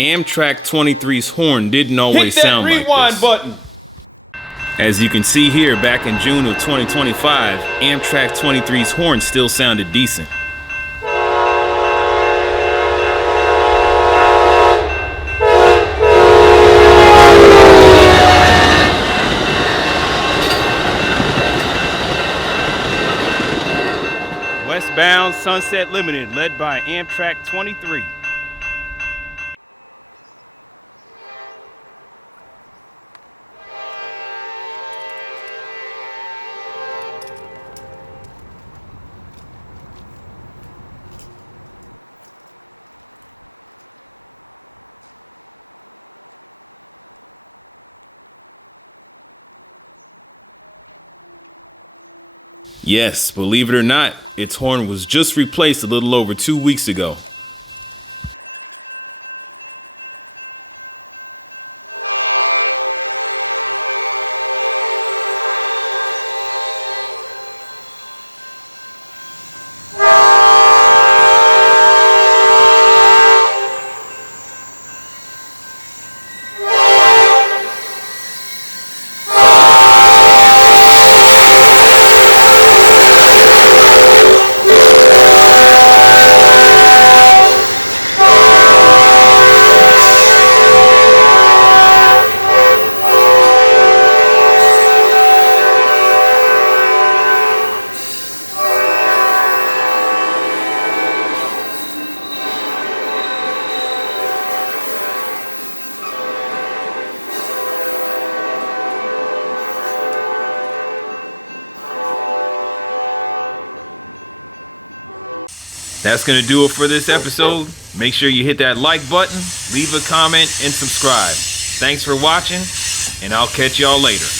Amtrak 23's horn didn't always sound like this. Hit that rewind button. As you can see here, back in June of 2025, Amtrak 23's horn still sounded decent. Westbound Sunset Limited, led by Amtrak 23. Yes, believe it or not, its horn was just replaced a little over 2 weeks ago. That's going to do it for this episode. Make sure you hit that like button, leave a comment, and subscribe. Thanks for watching, and I'll catch y'all later.